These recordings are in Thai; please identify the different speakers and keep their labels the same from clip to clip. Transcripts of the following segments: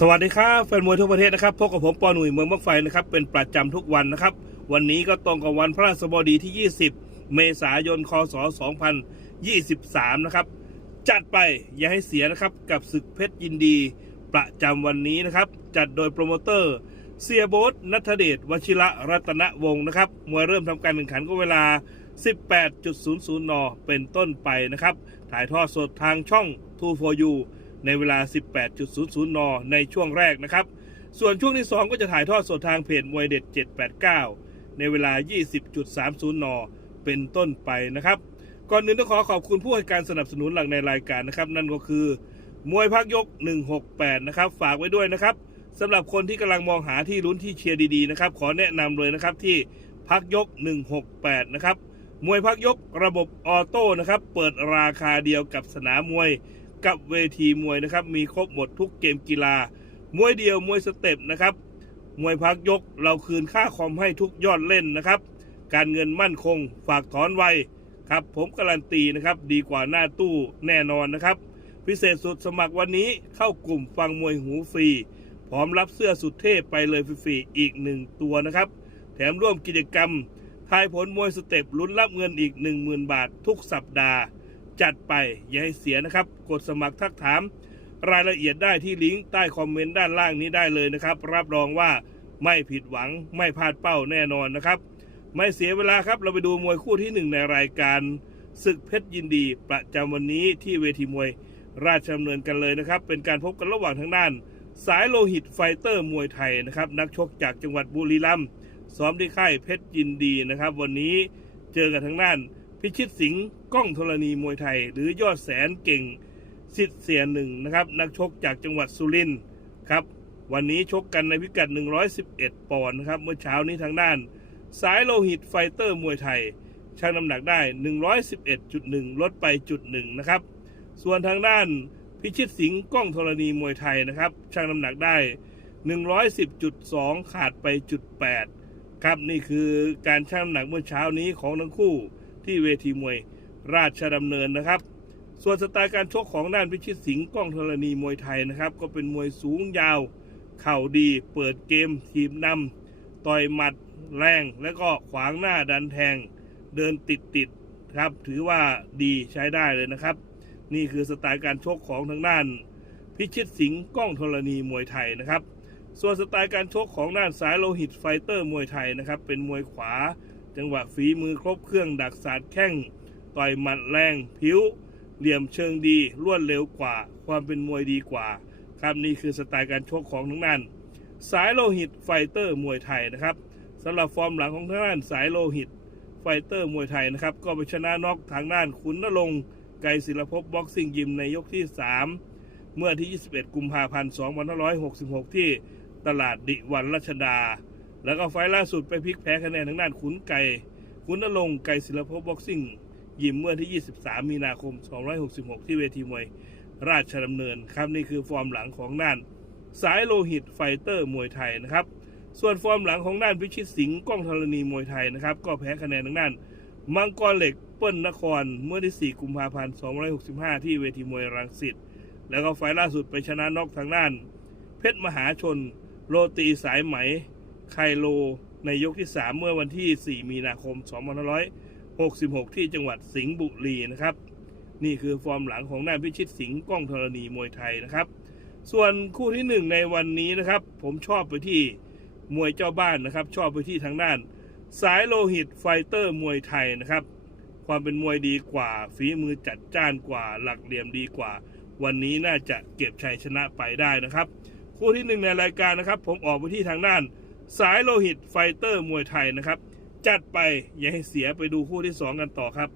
Speaker 1: สวัสดีครับแฟนมวยทั่วประเทศนะครับพบกับผมปอหนุ่ยเมืองบังไฟนะครับเป็นประจำทุกวันนะครับ วันนี้ก็ตรงกับวันพระราชบดีที่ 20 เมษายนคศ 2023 นะครับ จัดไปอย่าให้เสียนะครับกับศึกเพชรยินดี ประจำวันนี้นะครับ จัดโดยโปรโมเตอร์เสียโบ๊ทนัทเดชวชิระรัตนวงศ์นะครับมวยเริ่มทำการแข่งขันก็เวลา 18.00 น เป็นต้นไปนะครับ ถ่ายทอดสดทางช่อง 2 for you ในเวลา 18.00 น ในช่วงแรกนะครับ ส่วนช่วงที่ 2 ก็จะถ่ายทอดสดทางเพจมวยเด็ด 789 ในเวลา 20.30 น เป็นต้นไปนะครับ ก่อนอื่นต้องขอขอบคุณผู้ให้การสนับสนุนหลักในรายการนะครับ นั่นก็คือ มวยพักยก 168 นะครับ ฝากไว้ด้วยนะครับสำหรับคนที่กำลังมองหาที่ลุ้นที่เชียร์ดีๆนะครับ ขอแนะนำเลยนะครับที่พักยก 168 นะครับ มวยพักยกระบบออโต้นะครับ เปิดราคาเดียวกับสนามมวย กับเวทีมวยนะครับ มีครบหมดทุกเกมกีฬา มวยเดียวมวยสเต็ปนะครับ มวยพักยกเราคืนค่าคอมให้ทุกยอดเล่นนะครับ การเงินมั่นคงฝากถอนไวครับผมการันตีนะครับดีกว่าหน้าตู้แน่นอนนะครับ พิเศษสุดสมัครวันนี้เข้ากลุ่มฟังมวยหูฟรี พร้อมรับเสื้อสุดเทพไปเลยฟรีๆอีกหนึ่งตัวนะครับ แถมร่วมกิจกรรมทายผลมวยสเต็ปลุ้นรับเงินอีก 10,000 บาททุกสัปดาห์ จัดไปอย่าให้เสียนะครับ กดสมัครทักถาม รายละเอียดได้ที่ลิงก์ใต้คอมเมนต์ด้านล่างนี้ได้เลยนะครับ รับรองว่าไม่ผิดหวังไม่พลาดเป้าแน่นอนนะครับ ไม่เสียเวลาครับเราไปดูมวยคู่ที่หนึ่งในรายการศึกเพชรยินดีประจำวันนี้ที่เวทีมวยราชดำเนินกันเลยนะครับ เป็นการพบกันระหว่างทางด้าน สายโลหิตไฟเตอร์มวยไทยนะครับ นักชกจากจังหวัดบุรีรัมย์ซ้อมที่ค่ายเพชรยินดีนะครับ วันนี้เจอกันทางด้าน พิชิตสิงห์ก้องธรณีมวยไทย หรือยอดแสนเก่งสิทธิ์เสียหนึ่งนะครับนักชกจากจังหวัดสุรินทร์ครับวันนี้ชกกันในพิกัด 111 ปอนด์นะครับเมื่อเช้านี้ทางด้าน สายโลหิตไฟเตอร์มวยไทยชั่งน้ำหนักได้ 111.1 ลดไปจุดหนึ่งนะครับ ส่วนทางด้านพิชิตสิงห์ก้องธรณีมวยไทยนะครับชั่งน้ำหนักได้ 110.2 ขาดไปจุด8ครับนี่คือการชั่งน้ำหนักเมื่อเช้านี้ของทั้งคู่ ที่เวทีมวยราชดำเนินนะครับ ส่วนสไตล์การชกของด้านพิชิตสิงห์ก้องธรณีมวยไทยนะครับ ก็เป็นมวยสูงยาว เข่าดี เปิดเกมทีมนำต่อยหมัดแรง แล้วก็ขวางหน้าดันแทง เดินติดติดๆครับ ถือว่าดีใช้ได้เลยนะครับ นี่คือสไตล์การชกของทางด้าน พิชิตสิงห์ก้องธรณีมวยไทยนะครับ ส่วนสไตล์การชกของด้านสายโลหิตไฟเตอร์มวยไทยนะครับ เป็นมวยขวา จังหวะฝีมือครบเครื่องดักสาดแข้งต่อยหมัดแรงผิว เหลี่ยมเชิงดีรวดเร็วกว่า ความเป็นมวยดีกว่า ครับนี่คือสไตล์การชกของทั้งนั้น สายโลหิตไฟเตอร์มวยไทยนะครับสำหรับฟอร์มหลังของทางด้านสายโลหิตไฟเตอร์มวยไทยนะครับก็ไปชนะน็อกทางด้านขุนนรงค์ไกรศิลภพบ็อกซิ่งยิมในยกที่ 3 เมื่อที่ 21 กุมภาพันธ์ 2566 ที่ตลาดดิวันรัชดา แล้วก็ไฟล์ล่าสุดไปพลิกแพ้คะแนนทางด้านขุนไก่ขุนนรงไกรศิลภพบ็อกซิ่ง ยิมเมื่อที่ 23 มีนาคม 266 ที่เวทีมวยราชดำเนินครับนี่คือฟอร์มหลังของด้าน สายโลหิตไฟเตอร์มวยไทยนะครับ ส่วนฟอร์มหลังของด้านพิชิตสิงห์ก้องธรณีมวยไทยนะครับ ก็แพ้คะแนนทางด้าน มังกรเหล็กเปิ้ลนครเมื่อที่ 4 กุมภาพันธ์ 265 ที่เวทีมวยรังสิตแล้วก็ไฟล์ล่าสุดไปชนะนอกทางด้าน เพชรมหาชน โรตีสายไหม ไคโลในยกที่ 3 เมื่อวันที่ 4 มีนาคม 2566 ที่จังหวัดสิงห์บุรีนะครับ นี่คือฟอร์มหลังของนายพิชิตสิงห์ก้องธรณีมวยไทยนะครับ ส่วนคู่ที่หนึ่งในวันนี้นะครับ ผมชอบไปที่มวยเจ้าบ้านนะครับ ชอบไปที่ทางด้าน สายโลหิตไฟเตอร์มวยไทยนะครับ ความเป็นมวยดีกว่า ฝีมือจัดจ้านกว่า หลักเหลี่ยมดีกว่า วันนี้น่าจะเก็บชัยชนะไปได้นะครับ คู่ที่หนึ่งในรายการนะครับ ผมออกไปที่ทางด้าน สายโลหิตไฟเตอร์มวยไทยนะครับ จัดไปอย่าให้เสียไปดูคู่ที่สองกันต่อครับ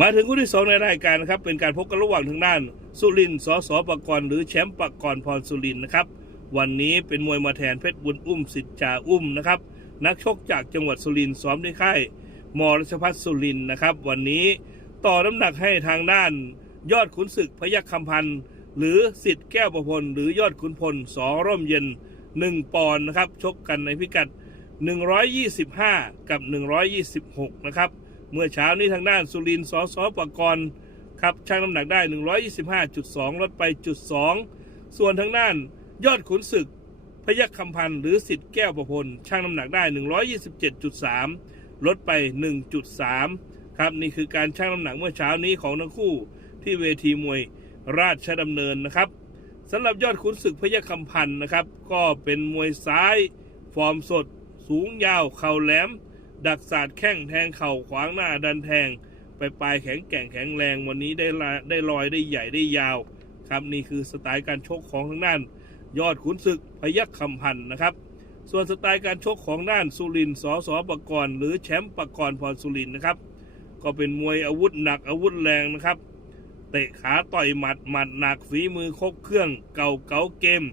Speaker 1: มาถึงคู่ที่สองในรายการนะครับ เป็นการพบกันระหว่างทางด้าน สุรินทร์สสปกรณ์หรือแชมป์ปกรณ์พรสุรินทร์นะครับ วันนี้เป็นมวยมาแทนเพชรบุญอุ้มสิทธิ์จาอุ้มนะครับ นักชกจากจังหวัดสุรินทร์ซ้อมที่ค่ายมรชพัฒสุรินทร์นะครับ วันนี้ต่อน้ำหนักให้ทางด้าน ยอดขุนศึกพยัคฆ์คำพันธ์หรือสิทธิ์แก้วประพลหรือยอดขุนพลสอร่มเย็น 1 ปอนด์นะครับ ชกกันในพิกัด 125 กับ 126 นะครับ เมื่อเช้านี้ทางด้านสุรินทร์สสปกรณ์ครับชั่งน้ำหนักได้ 125.2 ลดไปจุด2ส่วนทางด้านยอดขุนศึกพยัคฆ์คำพันธ์หรือสิทธิ์แก้วประพลช่างน้ำหนักได้ 127.3 ลดไป 1.3 ครับ นี่คือการชั่งน้ำหนักเมื่อเช้านี้ของทั้งคู่ที่เวทีมวยราชดำเนินนะครับ สำหรับยอดขุนศึกพยัคฆ์คำพันธ์นะครับ ก็เป็นมวยซ้าย ฟอร์มสด สูงยาว เข่าแหลม ดักศาสตร์แข้งแทงเข่าขวางหน้าดันแทง ไปปลายแข็งแกร่งแข็งแรงวันนี้ได้ได้ลอยได้ใหญ่ได้ยาวครับนี่คือสไตล์การชกของทางด้าน ยอดขุนศึกพยัคฆ์คำพันธ์นะครับ ส่วนสไตล์การชกของด้านสุรินทร์สอสอปกรณ์หรือแชมป์ปกรณ์พรสุรินทร์นะครับ ก็เป็นมวยอาวุธหนักอาวุธแรงนะครับ เตะขาต่อยหมัดหมัดหนักฝีมือครบเครื่องเก่าเก๋าเกม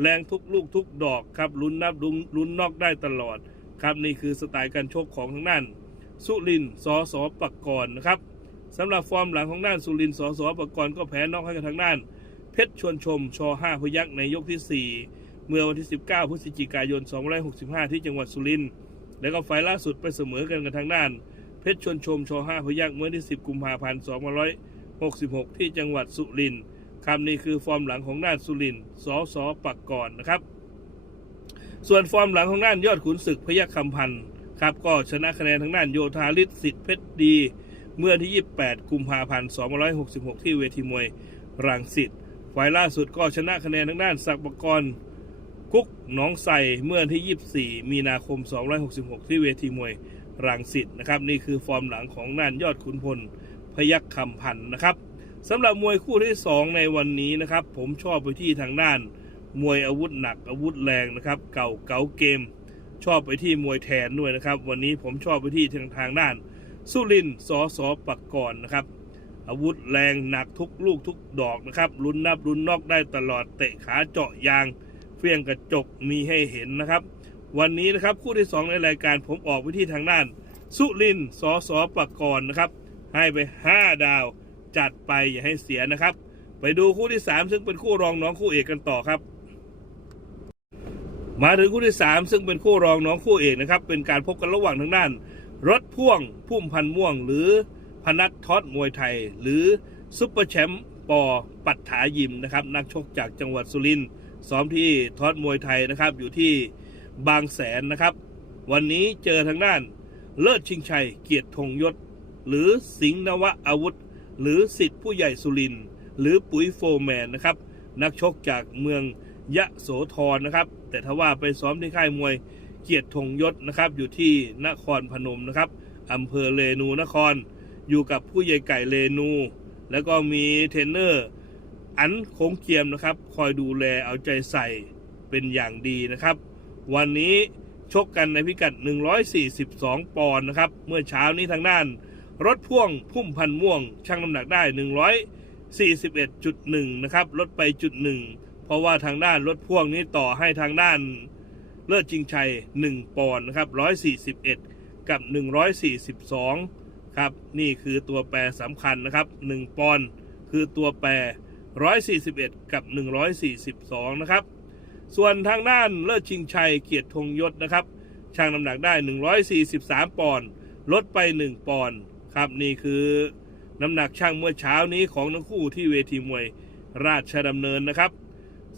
Speaker 1: แรงทุกลูกทุกดอกครับลุ้นนับลุ้นลุ้นนอกได้ตลอด ครับนี่คือสไตล์การชกของทางด้านสุรินทร์สอสอปกรณ์นะครับสำหรับฟอร์มหลังของด้านสุรินทร์สอสอปกรณ์ก็แพ้นอกให้กับทางด้าน เพชรชวนชมช5พยักในยกที่ 4 เมื่อวันที่ 19 พฤศจิกายน 2565 ที่จังหวัดสุรินทร์แล้วก็ไฟล์ล่าสุดไปเสมอกันกับทางด้าน เพชรชวนชมช5พยักเมื่อที่ 10 กุมภาพันธ์ 2566 ที่จังหวัดสุรินทร์คำนี้คือฟอร์มหลังของด้านสุรินทร์สอสอปักก่อนนะครับ ส่วนฟอร์มหลังของด้านยอดขุนศึกพยัคฆ์คำพันธ์ครับก็ชนะคะแนนทางด้านโยธาลิศสิทธิ์เพชรดี เมื่อที่ 28 กุมภาพันธ์ 2566 ที่เวทีมวยรังสิตฝ่ายล่าสุดก็ชนะคะแนนทางด้านศักดิ์ปกรณ์กุ๊กหนองไทรเมื่อที่ 24 มีนาคม266 ที่เวทีมวยรังสิตนะครับ นี่คือฟอร์มหลังของด้านยอดขุนพล พยัคฆ์คำพันธ์นะครับสำหรับมวยคู่ที่ 2 ในวันนี้นะครับ ผมชอบไปที่ทางด้าน มวยอาวุธหนักอาวุธแรงนะครับ เก่าเก๋าเกม ชอบไปที่มวยแทนด้วยนะครับ วันนี้ผมชอบไปที่ทางทางด้าน สุรินทร์สอสอปักก่อนนะครับ อาวุธแรงหนักทุกลูกทุกดอกนะครับลุ้นนับลุ้นนอกได้ตลอดเตะขาเจาะยาง เฟี้ยงกระจกมีให้เห็นนะครับ วันนี้นะครับคู่ที่ 2 ในรายการผมออกไปที่ทางด้าน สุรินทร์สอสอปกรณ์นะครับ ให้ไป 5 ดาว จัดไปอย่าให้เสียนะครับ ไปดูคู่ที่ 3 ซึ่งเป็นคู่รองน้องคู่เอกกันต่อครับ มาถึงคู่ที่ 3 ซึ่งเป็นคู่รองน้องคู่เอกนะครับ เป็นการพบกันระหว่างทางด้าน รถพ่วงพุ่มพันม่วง หรือพนัททอดมวยไทย หรือซุปเปอร์แชมป์ปอปัตถายิมนะครับ นักชกจากจังหวัดสุรินทร์ซ้อมที่ทอดมวยไทยนะครับ อยู่ที่บางแสนนะครับ วันนี้เจอทางด้านเลิศชิงชัยเกียรติธงยศ หรือสิงห์นวะอาวุธ หรือสิทธิผู้ใหญ่สุรินหรือปุ๋ยโฟแมนนะครับนักชกจากเมืองยะโสธรนะครับ แต่ถ้าว่าไปซ้อมที่ค่ายมวยเกียรติธงยศนะครับ อยู่ที่นครพนมนะครับอำเภอเรนูนคร อยู่กับผู้ใหญ่ไก่เรนู แล้วก็มีเทรนเนอร์อันคงเกียมนะครับ คอยดูแลเอาใจใส่เป็นอย่างดีนะครับ วันนี้ชกกันในพิกัด 142 ปอนด์นะครับ เมื่อเช้านี้ทางด้าน รถพ่วงพุ่มพันม่วงชั่งน้ำหนักได้ 141.1 นะครับลดไปจุดหนึ่งเพราะว่าทางด้านรถพ่วงนี้ต่อให้ทางด้านเลิศจิงชัย 1 ปอนด์นะครับ141 กับ 142 ครับ นี่คือตัวแปรสำคัญนะครับ 1 ปอนด์คือตัวแปร 141 กับ 142 นะครับ ส่วนทางด้านเลิศชิงชัยเกียรติธงยศนะครับช่างน้ำหนักได้ 143 ปอนด์ลดไป 1 ปอนด์ ครับนี่คือน้ำหนักช่างเมื่อเช้านี้ของทั้งคู่ที่เวทีมวยราชดำเนินนะครับ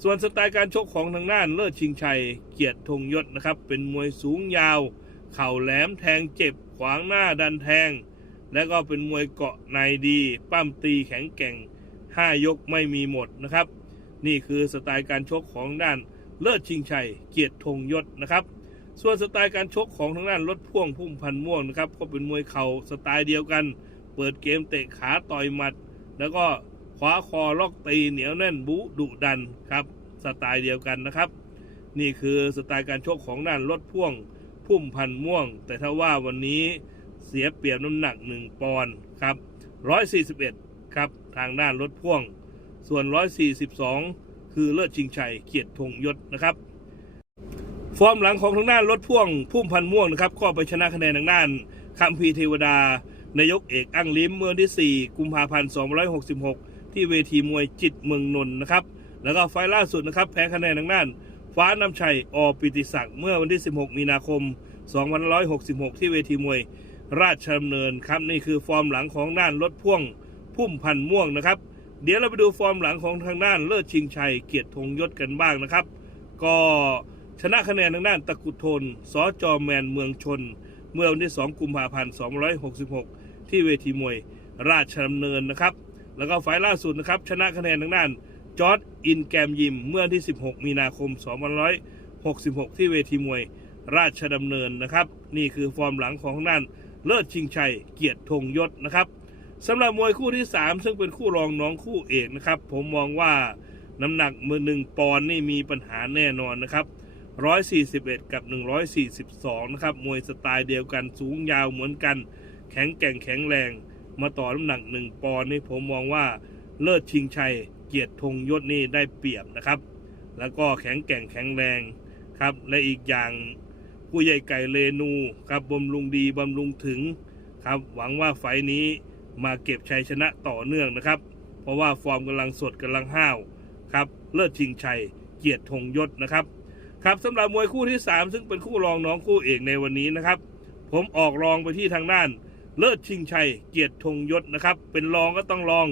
Speaker 1: ส่วนสไตล์การชกของทางด้านเลิศชิงชัยเกียรติธงยศนะครับ เป็นมวยสูงยาว เข่าแหลมแทงเจ็บขวางหน้าดันแทง และก็เป็นมวยเกาะในดี ปั้มตีแข็งแกร่ง 5 ยกไม่มีหมดนะครับ นี่คือสไตล์การชกของด้านเลิศชิงชัยเกียรติธงยศนะครับ ส่วนสไตล์การชกของทางด้านรถพ่วงพุ่มพันม่วงนะครับก็เป็นมวยเข่าสไตล์เดียวกัน เปิดเกมเตะขาต่อยหมัด แล้วก็ขวาคอล็อกตีเหนียวแน่นบุดุดันครับสไตล์เดียวกันนะครับ นี่คือสไตล์การชกของด้านรถพ่วงพุ่มพันม่วง แต่ถ้าว่าวันนี้เสียเปรียบน้ำหนัก 1 ปอนด์ครับ141 ครับ ทางด้านรถพ่วง ส่วน 142 คือเลิศชิงชัยเกียรติธงยศนะครับ ฟอร์มหลังของทางด้านรถพ่วงพุ่มพันธ์ม่วงนะครับก็ไปชนะคะแนนทางด้านคัมพีเทวดานายกเอกอั้งลิ้มเมื่อวันที่ 4 กุมภาพันธ์2566 ที่เวทีมวยจิตเมืองนนท์นะครับ แล้วก็ไฟล์ล่าสุดนะครับแพ้คะแนนทางด้าน ฟ้านำชัยอปิติศักดิ์เมื่อวันที่ 16 มีนาคม2566 ที่เวทีมวยราชดำเนินครับนี่คือฟอร์มหลังของด้านรถพ่วงพุ่มพันธ์ม่วงนะครับ เดี๋ยวเราไปดูฟอร์มหลังของทางด้านเลิศชิงชัยเกียรติธงยศกันบ้างนะครับ ก็ ชนะคะแนนทางด้านตะกุดทนสจอแมนเมืองชน เมื่อวันที่ 2 กุมภาพันธ์ 266 ที่เวทีมวยราชดำเนินนะครับ แล้วก็ไฟล์ล่าสุดนะครับชนะคะแนนทางด้านจอร์ดอินแกมยิม เมื่อวันที่ 16 มีนาคม 2566 ที่เวทีมวยราชดำเนินนะครับ นี่คือฟอร์มหลังของทางด้านเลิศชิงชัยเกียรติธงยศนะครับสำหรับมวยคู่ที่ 3 ซึ่งเป็นคู่รองน้องคู่เอกนะครับ ผมมองว่าน้ำหนักมือหนึ่งปอนด์นี่มีปัญหาแน่นอนนะครับ 141 กับ 142 นะครับ มวยสไตล์เดียวกันสูงยาวเหมือนกัน แข็งแกร่งแข็งแรง มาต่อน้ำหนัก 1 ปอนด์นี่ผมมองว่าเลิศชิงชัย เกียรติธงยศนี่ได้เปรียบนะครับ แล้วก็แข็งแกร่งแข็งแรงครับ และอีกอย่างผู้ใหญ่ไก่เลนูครับบำรุงดีบำรุงถึงครับ หวังว่าไฟนี้มาเก็บชัยชนะต่อเนื่องนะครับ เพราะว่าฟอร์มกำลังสดกำลังห้าวครับ เลิศชิงชัย เกียรติธงยศนะครับ ครับสำหรับมวยคู่ที่ 3 ซึ่งเป็นคู่รองน้องคู่เอกในวันนี้นะครับ ผมออกรองไปที่ทางด้าน เลิศชิงชัย เกียรติธงยศนะครับ เป็นรองก็ต้องรอง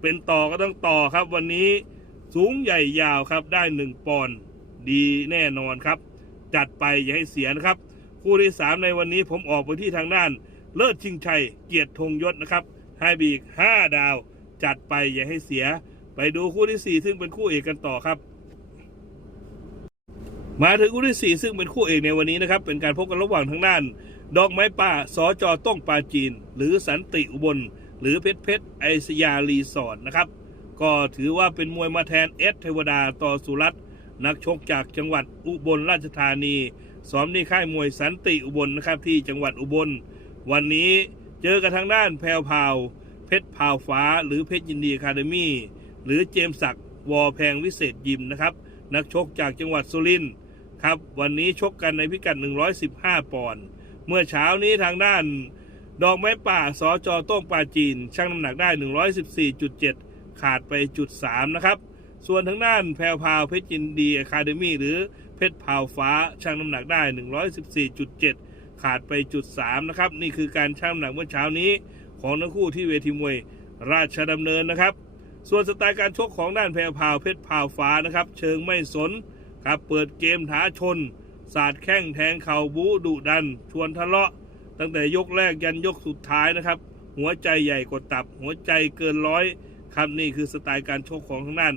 Speaker 1: เป็นต่อก็ต้องต่อครับ วันนี้สูงใหญ่ยาวครับได้ 1 ปอนด์ดีแน่นอนครับ จัดไปอย่าให้เสียนะครับ คู่ที่ 3 ในวันนี้ผมออกไปที่ทางด้าน เลิศชิงชัย เกียรติธงยศนะครับให้บีก5ดาว จัดไปอย่าให้เสีย ไปดูคู่ที่ 4 ซึ่งเป็นคู่เอกกันต่อครับ มาถึงคู่ที่ 4 ซึ่งเป็นคู่เอกในวันนี้นะครับ เป็นการพบกันระหว่างทางด้าน ดอกไม้ป่าสอจอต้องปลาจีน หรือสันติอุบล หรือเพชรเพชรไอสยารีสอร์ทนะครับ ก็ถือว่าเป็นมวยมาแทนเอสเทวดาต่อสุรัตน์นักชกจากจังหวัดอุบลราชธานีซ้อมที่ค่ายมวยสันติอุบลนะครับที่จังหวัดอุบล วันนี้เจอกับทางด้านแพรวพาวเพชรพาวฟ้า หรือเพชรยินดีคาเดมี่หรือเจมสักวอแพงวิเศษยิมนะครับนักชกจากจังหวัดสุรินทร์ ครับ วันนี้ชกกันในพิกัด 115 ปอนด์เมื่อเช้านี้ทางด้าน ดอกไม้ป่าสอจอต้งปลาจีนชั่งน้ำหนักได้ 114.7 ขาดไปจุด3นะครับ ส่วนทางด้านแพรวพาวเพชรยินดีอะคาเดมี่หรือเพชรพาวฟ้าชั่งน้ำหนักได้ 114.7 ขาดไปจุด3นะครับ นี่คือการชั่งน้ำหนักเมื่อเช้านี้ของทั้งคู่ที่เวทีมวยราชดำเนินนะครับ ส่วนสไตล์การชกของด้านแพรวพาวเพชรพาวฟ้านะครับ เชิงไม่สน ครับเปิดเกมท้าชน สาดแข้งแทงเข่าบูดุดัน ชวนทะเลาะ ตั้งแต่ยกแรกยันยกสุดท้ายนะครับ หัวใจใหญ่กว่าตับ หัวใจเกินร้อยครับนี่คือสไตล์การชกของทางด้าน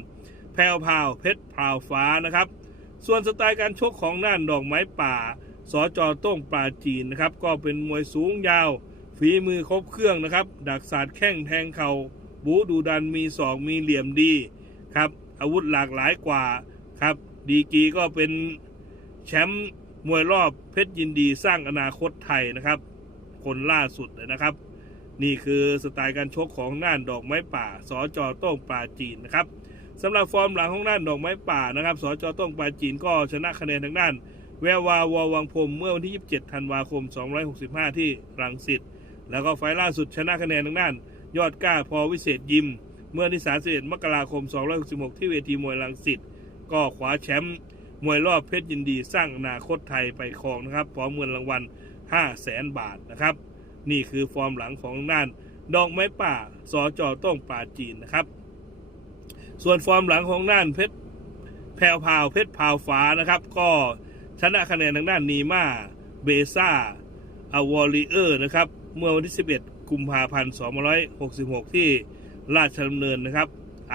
Speaker 1: แพรวพาวเพชรพาวฟ้านะครับ ส่วนสไตล์การชกของด้านดอกไม้ป่าสอจอต้งปลาจีนนะครับ ก็เป็นมวยสูงยาว ฝีมือครบเครื่องนะครับ ดักสาดแข้งแทงเข่าบูดูดันมีศอกมีเหลี่ยมดีครับอาวุธหลากหลายกว่าครับ ดีกีก็เป็นแชมป์มวยรอบเพชรยินดีสร้างอนาคตไทยนะครับ คนล่าสุดเลยนะครับ นี่คือสไตล์การชกของน่านดอกไม้ป่าสอจอโต้งปลาจีนนะครับสำหรับฟอร์มหลังของน่านดอกไม้ป่านะครับสอจอโต้งปลาจีนก็ชนะคะแนนทางด้าน แวววาววังพรมเมื่อวันที่ 27 ธันวาคม 265 ที่รังสิตแล้วก็ไฟล์ล่าสุดชนะคะแนนทางด้าน ยอดกล้าพอวิเศษยิม เมื่อที่31มกราคม 266 ที่เวทีมวยรังสิต ก็คว้าแชมป์มวยรอบเพชรยินดีสร้างอนาคตไทยไปครองนะครับพร้อมเงินรางวัล 5 0 0แสนบาทนะครับ นี่คือฟอร์มหลังของน่าน ดอกไม้ป่าสอจอต้องป่าจีนนะครับ ส่วนฟอร์มหลังของน่านเพชรแพรวพาวเพชรพาวฟ้านะครับ ก็ชนะคะแนนทางด้านนีมาเบซ่าอวอริเออร์นะครับ เมื่อวันที่ 11 กุมภาพันธ์ 2566 ที่ราชดำเนินนะครับ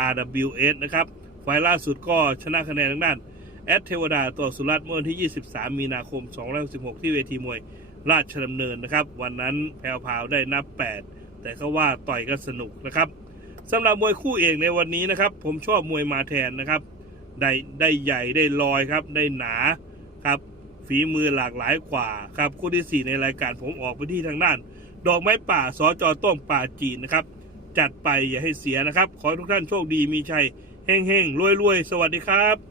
Speaker 1: RWS นะครับ ไฟล์ล่าสุดก็ชนะคะแนนทางด้านแอดเทวดาต่อสุรัตน์เมื่อวันที่ 23 มีนาคม 2566 ที่เวทีมวยราชดำเนินนะครับ วันนั้นแพรวพาวได้นับ 8 แต่ก็ว่าต่อยกันสนุกนะครับสำหรับมวยคู่เอกในวันนี้นะครับ ผมชอบมวยมาแทนนะครับ ได้ได้ใหญ่ได้ลอยครับ ได้หนาครับ ฝีมือหลากหลายกว่าครับคู่ที่ 4 ในรายการผมออกไปที่ทางด้าน ดอกไม้ป่าสอจอต้งป่าจีนนะครับ จัดไปอย่าให้เสียนะครับ ขอทุกท่านโชคดีมีชัย เฮงเฮงรวยรวยๆ สวัสดีครับ